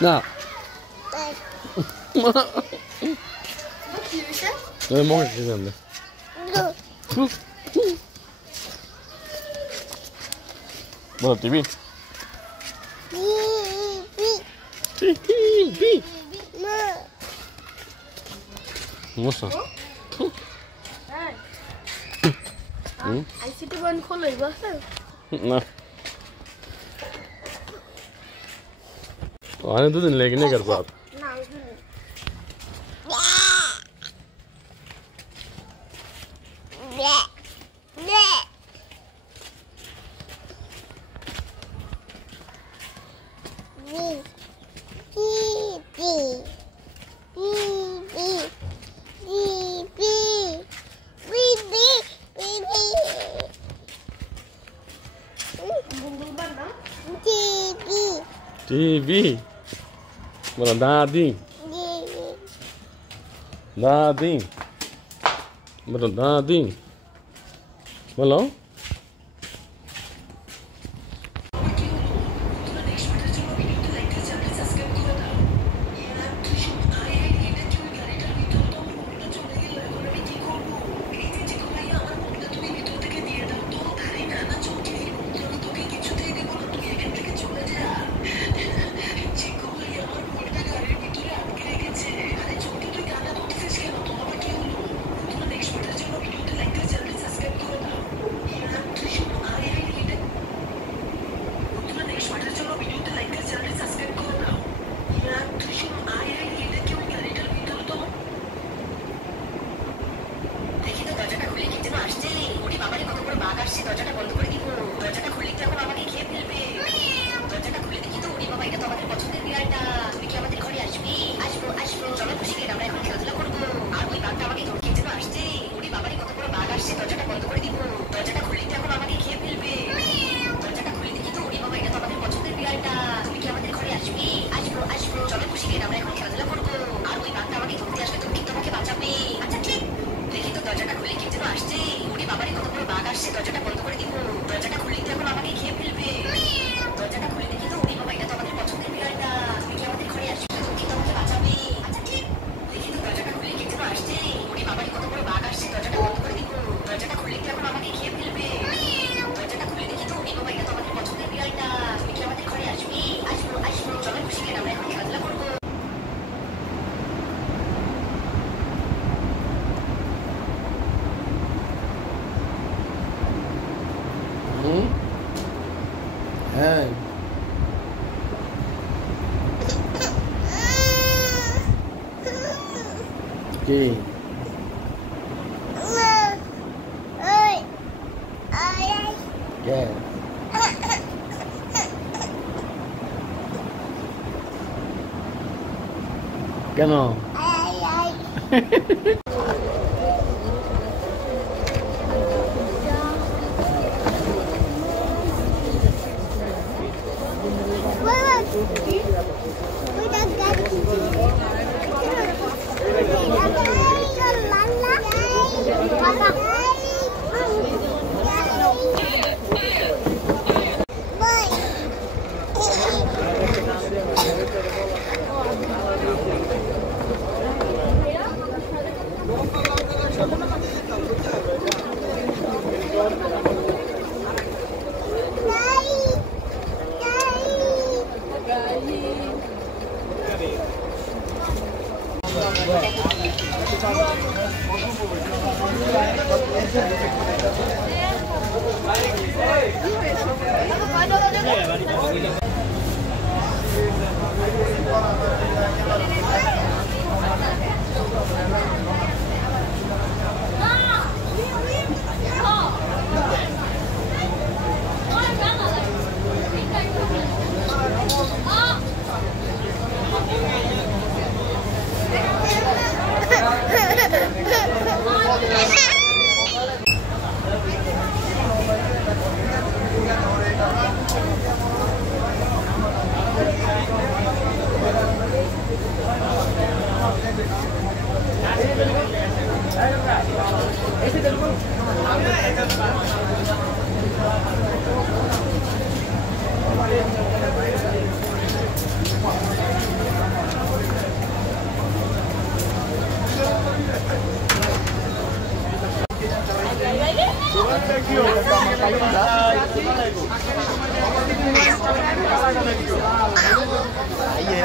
Na. Nee, morgen is het. Wat TV? TV. What's that? I see the one color. What's that? No. आने तो दिन लेके नहीं कर साथ TV Mana dadinho Dadinho Mana dadinho Mana Hey. Okay. Yeah. Come on.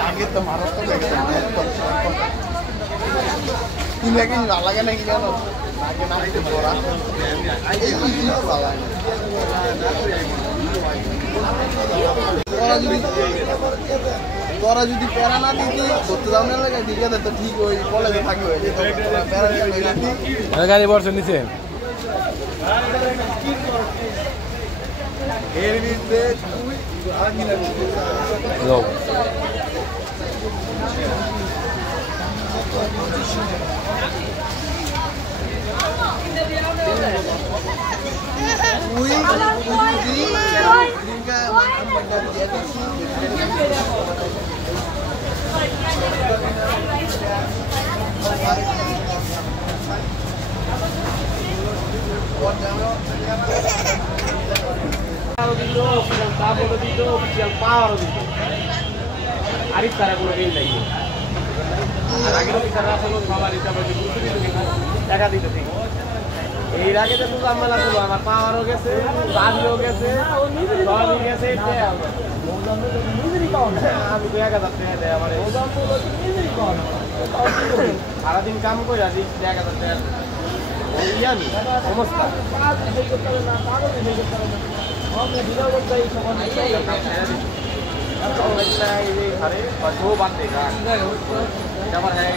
আগে তো মানুষ তো লাগে ভালো লাগে নাকি জানো আগে না দিতে পড়া ভালো লাগে তোরা যদি প্যারা না দিতি ধরতে যাও না লাগে ঠিক আছে তো ঠিক ওই কলেজে থাকবে গাড়ি বর্ষ নিচে এর ভিতরে তুই আর কি না আরিফ তারা কোনো দিন নাই আর আগের বিচার আসলে সবার হিসাবে টাকা দিতে ঠিক এর আগে তো ঝামেলা ছিল আমার পাওয়ারও গেছে বাড়িও গেছে সবই গেছে আমি 1000 টাকা দেয় আমার সারাদিন কাম করে আসি 1000 টাকা জানি সমস্যা अरे दो बात देखा जब है